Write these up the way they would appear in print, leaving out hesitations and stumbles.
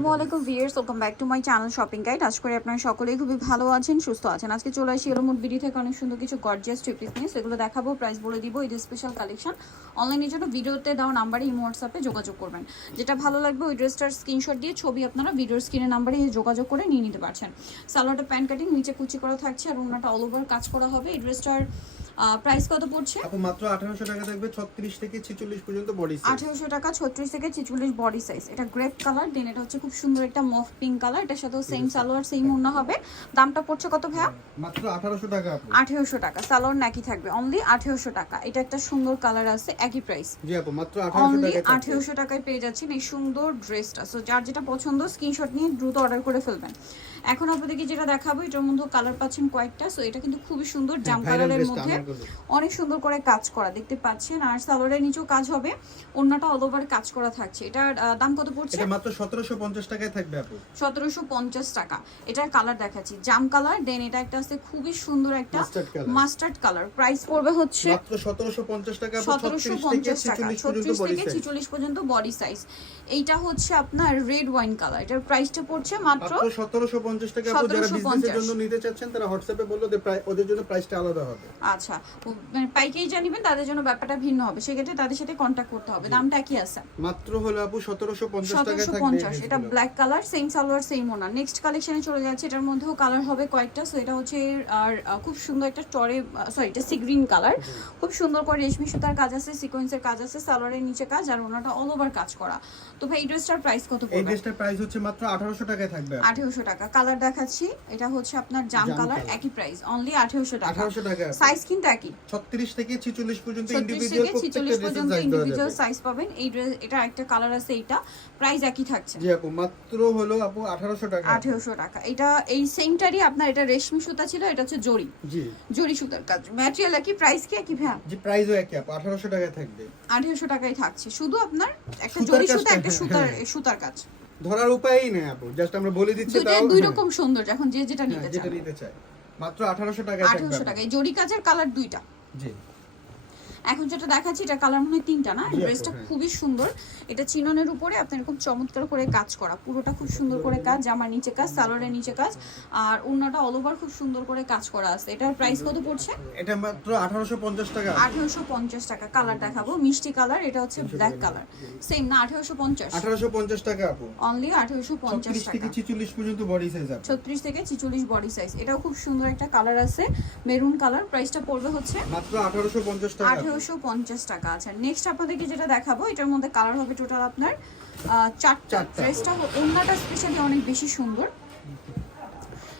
আসসালামাইকুম viewers, welcome back to my channel shopping guide. আশা করি আপনারা সকলেই খুবই ভালো আছেন, সুস্থ আছেন। আজকে চলে আসি এলোমুড বিডি থেকে অনেক সুন্দর কিছু গর্জিয়াস থ্রি পিস নিয়ে সেগুলো দেখাবো, প্রাইস বলে দিব। Eid special collection. অনলাইনের জন্য ভিডিওতে দেওয়া নাম্বারে ইমো হোয়াটসঅ্যাপে যোগাযোগ করবেন। যেটা ভালো লাগবে ওই ড্রেসটার স্ক্রিনশট দিয়ে ছবি আপনারা ভিডিওর স্ক্রিনের নাম্বারে যোগাযোগ করে নিয়ে নিতে পারছেন। সালোয়ারটা প্যান্ট কাটিং, নিচে কুচি করা থাকছে আর ওনাটা অল ওভার কাজ করা হবে। এই ড্রেসটার প্রাইস কত পড়ছে? আপু মাত্র 1800 টাকা থাকবে, 36 থেকে 46 পর্যন্ত বডি সাইজ। 1800 টাকা, 36 থেকে 46 বডি সাইজ। এটা গ্রেপ কালার, দেন এটা হচ্ছে খুব সুন্দর একটা মফ পিঙ্ক কালার। এটার সাথেও সেম সালোয়ার সেম ওড়না হবে। দামটা পড়ছে কত ভাইয়া? মাত্র 1800 টাকা আপু। 1800 টাকা, সালোয়ার নাকি থাকবে অনলি 1800 টাকা। এটা একটা সুন্দর কালার আছে, একই প্রাইস। জি আপু মাত্র 1800 অনলি টাকা। 1800 টাকায় পেয়ে যাচ্ছেন এই সুন্দর ড্রেসটা। সো যার যেটা পছন্দ স্ক্রিনশট নিয়ে দ্রুত অর্ডার করে ফেলবেন। এখন আপনাদেরকে যেটা দেখাবো এটার মধ্যে কালার পাচ্ছেন কয়েকটা। সো এটা কিন্তু খুবই সুন্দর জাম কালারের মধ্যে অনেক সুন্দর করে কাজ করা দেখতে পাচ্ছেন। আর সালোয়ারের নিচেও কাজ হবে, ওড়নাটা অল ওভার কাজ করা থাকছে। এটার দাম কত পড়ছে? এটা মাত্র 1750 টাকায় থাকবে আপু। 1750 টাকা। এটার কালার দেখাচ্ছি জাম কালার, দেন এটা একটা আছে খুবই সুন্দর একটা মাস্টার্ড কালার। প্রাইস পড়বে হচ্ছে মাত্র 1750 টাকা আপু। 1750 টাকা, 36 থেকে 46 46 পর্যন্ত বডি সাইজ। এইটা হচ্ছে আপনার রেড ওয়াইন কালার। এটার প্রাইসটা পড়ছে মাত্র 1750 টাকা আপু। যারা বিজনেসের জন্য নিতে চাচ্ছেন তারা হোয়াটসঅ্যাপে বললে ওদের জন্য প্রাইসটা আলাদা হবে। আচ্ছা, মানে পাইকারি জানিবেন তাদের জন্য ব্যাপারটা ভিন্ন হবে, সেক্ষেত্রে তাদের সাথে কন্টাক্ট করতে হবে। দামটা কি আছে? মাত্র হলো আপু 1750 টাকায় থাকবে। 1750। এটা black colour, same salwar same ওড়না। নেক্সট কালেকশনে চলে যাচ্ছে, এটার মধ্যেও কালার হবে কয়েকটা। সো এটা হচ্ছে আর খুব সুন্দর একটা এটা সি গ্রিন কালার। খুব সুন্দর করে রেশমি সুতার কাজ আছে, সিকোয়েন্সের কাজ আছে, সালোয়ারের নিচে কাজ আর ওড়নাটা অল ওভার কাজ করা। তো ভাই এই ড্রেসটার প্রাইস কত পড়বে? এই ড্রেসটার প্রাইস হচ্ছে মাত্র 1800 টাকায় থাকবে। 1800 টাকা। কালার দেখাচ্ছি, এটা হচ্ছে আপনার জাম কালার, একই প্রাইস অনলি 1800 টাকা। 1800 টাকা। সাইজ কিন্তু একই, 36 থেকে 46 পর্যন্ত 36 ইন্ডিভিজুয়াল থেকে 46 পর্যন্ত ইন্ডিভিজুয়াল সাইজ পাবেন। এই ড্রেস এটা একটা কালার আছে, এইটা প্রাইস একই থাকছে। জি আপু মাত্র হলো আপু 1800 টাকা। 1800 টাকা। এটা এই সেমটারই আপনার, এটা রেশমি সুতা ছিল, এটা হচ্ছে জরি। জি জরি সুতার কাজ, ম্যাটেরিয়াল একই, প্রাইস কি একই ভাই? জি প্রাইসও একই আপু, 1800 টাকায় থাকবে। 1800 টাকায় থাকছে, শুধু আপনার একটা জরি সুতা, একটা সুতার কাজ। ধরার উপায়ই নেই আপু, জাস্ট আমরা বলে দিচ্ছি। দুইটা দুই রকম সুন্দর, এখন যে যেটা নিতে চায়। মাত্র 1800 টাকায় থাকবে। 1800 টাকা। এই জরি কাজের কালার দুইটা। জি এখন যেটা দেখাচ্ছি এটা কালার মনে হয় তিনটা না? ড্রেসটা খুবই সুন্দর। এটা চিননের উপরে আপনার এরকম চমৎকার করে কাজ করা, পুরোটা খুব সুন্দর করে কাজ, জামার নিচে কাজ, সালোয়ারের নিচে কাজ আর ওড়নাটা অল ওভার খুব সুন্দর করে কাজ করা আছে। এটার প্রাইস কত পড়ছে? এটা মাত্র 1850 টাকা। 1850 টাকা। কালার দেখাবো মিষ্টি কালার, এটা হচ্ছে ব্ল্যাক কালার। সেম না? 1850। 1850 টাকা আপু। অনলি 1850 36 থেকে টাকা। 46 পর্যন্ত বডি সাইজ আপু। 36 থেকে 46 বডি সাইজ। এটাও খুব সুন্দর একটা কালার আছে, মেরুন কালার। প্রাইসটা পড়বে হচ্ছে মাত্র 1850 টাকা। 1850 টাকা। আচ্ছা, নেক্সট আপনাদেরকে যেটা দেখাবো এটার মধ্যে কালার হবে টোটাল আপনার চারটা। ড্রেসটা ওড়নাটা স্পেশালি অনেক বেশি সুন্দর।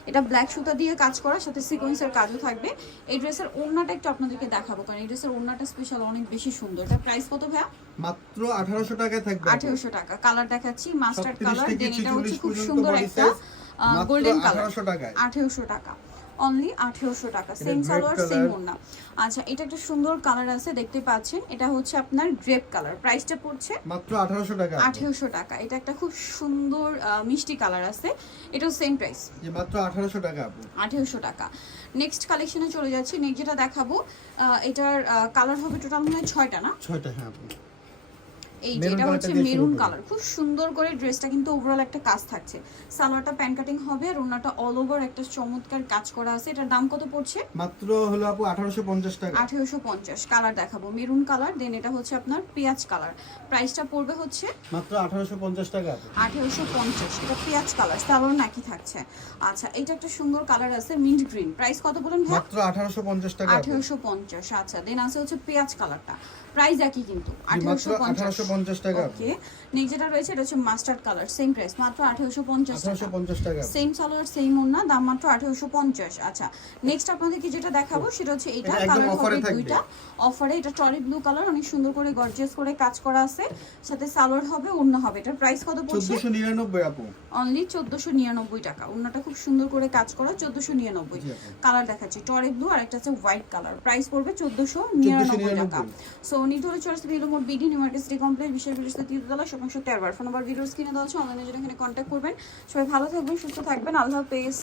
এটা ব্ল্যাক সুতা দিয়ে কাজ করা, সাথে সিকোয়েন্সের কাজও থাকবে। এই ড্রেসের ওড়নাটা একটু আপনাদেরকে দেখাবো, কারণ এই ড্রেসের ওড়নাটা স্পেশাল অনেক বেশি সুন্দর। এটা প্রাইস কত ভাইয়া? মাত্র 1800 টাকায় থাকবে। 1800 টাকা। কালার দেখাচ্ছি মাস্টার্ড কালার, দেন এটা হচ্ছে খুব সুন্দর একটা গোল্ডেন কালার। 1800 টাকায়। 1800 টাকা, অনলি 1800 টাকা। সেম সালোয়ার সেম ওড়না। আচ্ছা, এটা একটা সুন্দর কালার আছে, দেখতে পাচ্ছেন। এটা হচ্ছে আপনার গ্রেপ কালার। প্রাইসটা পড়ছে মাত্র 1800 টাকা। 1800 টাকা। এটা একটা খুব সুন্দর মিষ্টি কালার আছে, এটাও সেম প্রাইস, যে মাত্র 1800 টাকা আপু। 1800 টাকা। নেক্সট কালেকশনে চলে যাচ্ছি। নেক্সট যেটা দেখাবো এটার কালার হবে টোটাল মনে হয় 6টা না? 6টা হ্যাঁ আপু। এই যেটা হচ্ছে মেরুন কালার। খুব সুন্দর করে ড্রেসটা কিন্তু ওভারঅল একটা কাজ থাকছে। সালোয়ারটা প্যান্ট কাটিং হবে আর ওড়নাটা অল ওভার একটা চমৎকার কাজ করা আছে। এটার দাম কত পড়ছে? মাত্র হলো আপু 1850 টাকা। 1850। কালার দেখাবো মেরুন কালার, দেন এটা হচ্ছে আপনার পেঁয়াজ কালার। প্রাইসটা পড়বে হচ্ছে মাত্র 1850 টাকা আপু। 1850। এটা পেঁয়াজ কালার, সালোয়ার নাকি থাকছে। আচ্ছা, এটা একটা সুন্দর কালার আছে মিন্ট গ্রিন। প্রাইস কত বলেন ভাই? মাত্র 1850 টাকা। 1850। আচ্ছা, দেন আছে হচ্ছে পেঁয়াজ কালারটা, প্রাইস একই কিন্তু 1850 টাকা। ওকে। নেক্সট যেটা রয়েছে এটা হচ্ছে মাস্টার্ড কালার, সেম প্রাইস মাত্র 1850 টাকা। সেম সালোয়ার সেম ওড়না, দাম মাত্র 1850। আচ্ছা, নেক্সট আপনাদেরকে যেটা দেখাবো সেটা হচ্ছে এটা কালার হবে দুইটা অফারে। এটা টরি ব্লু কালার, অনেক সুন্দর করে গর্জিয়াস করে কাজ করা আছে, সাথে সালোয়ার হবে ওড়না হবে। এটার প্রাইস কত পড়ছে? 1499 আপু। অনলি 1499 টাকা। ওড়নাটা খুব সুন্দর করে কাজ করা, 1499। কালার দেখাচ্ছি টরি ব্লু আর একটা আছে হোয়াইট কালার। প্রাইস পড়বে 1499 টাকা। সো নিতে হলে চলে আসবে এলোমোড BD, new market city complex, বিশেষ বিশেষতা তৃতীয়তলা, shopping shop 13 phone number videos কিনে দেওয়া হচ্ছে, অনলাইনে যেটা এখানে কন্ট্যাক্ট করবেন। সবাই ভালো থাকবেন, সুস্থ থাকবেন, আল্লাহ হাফেজ।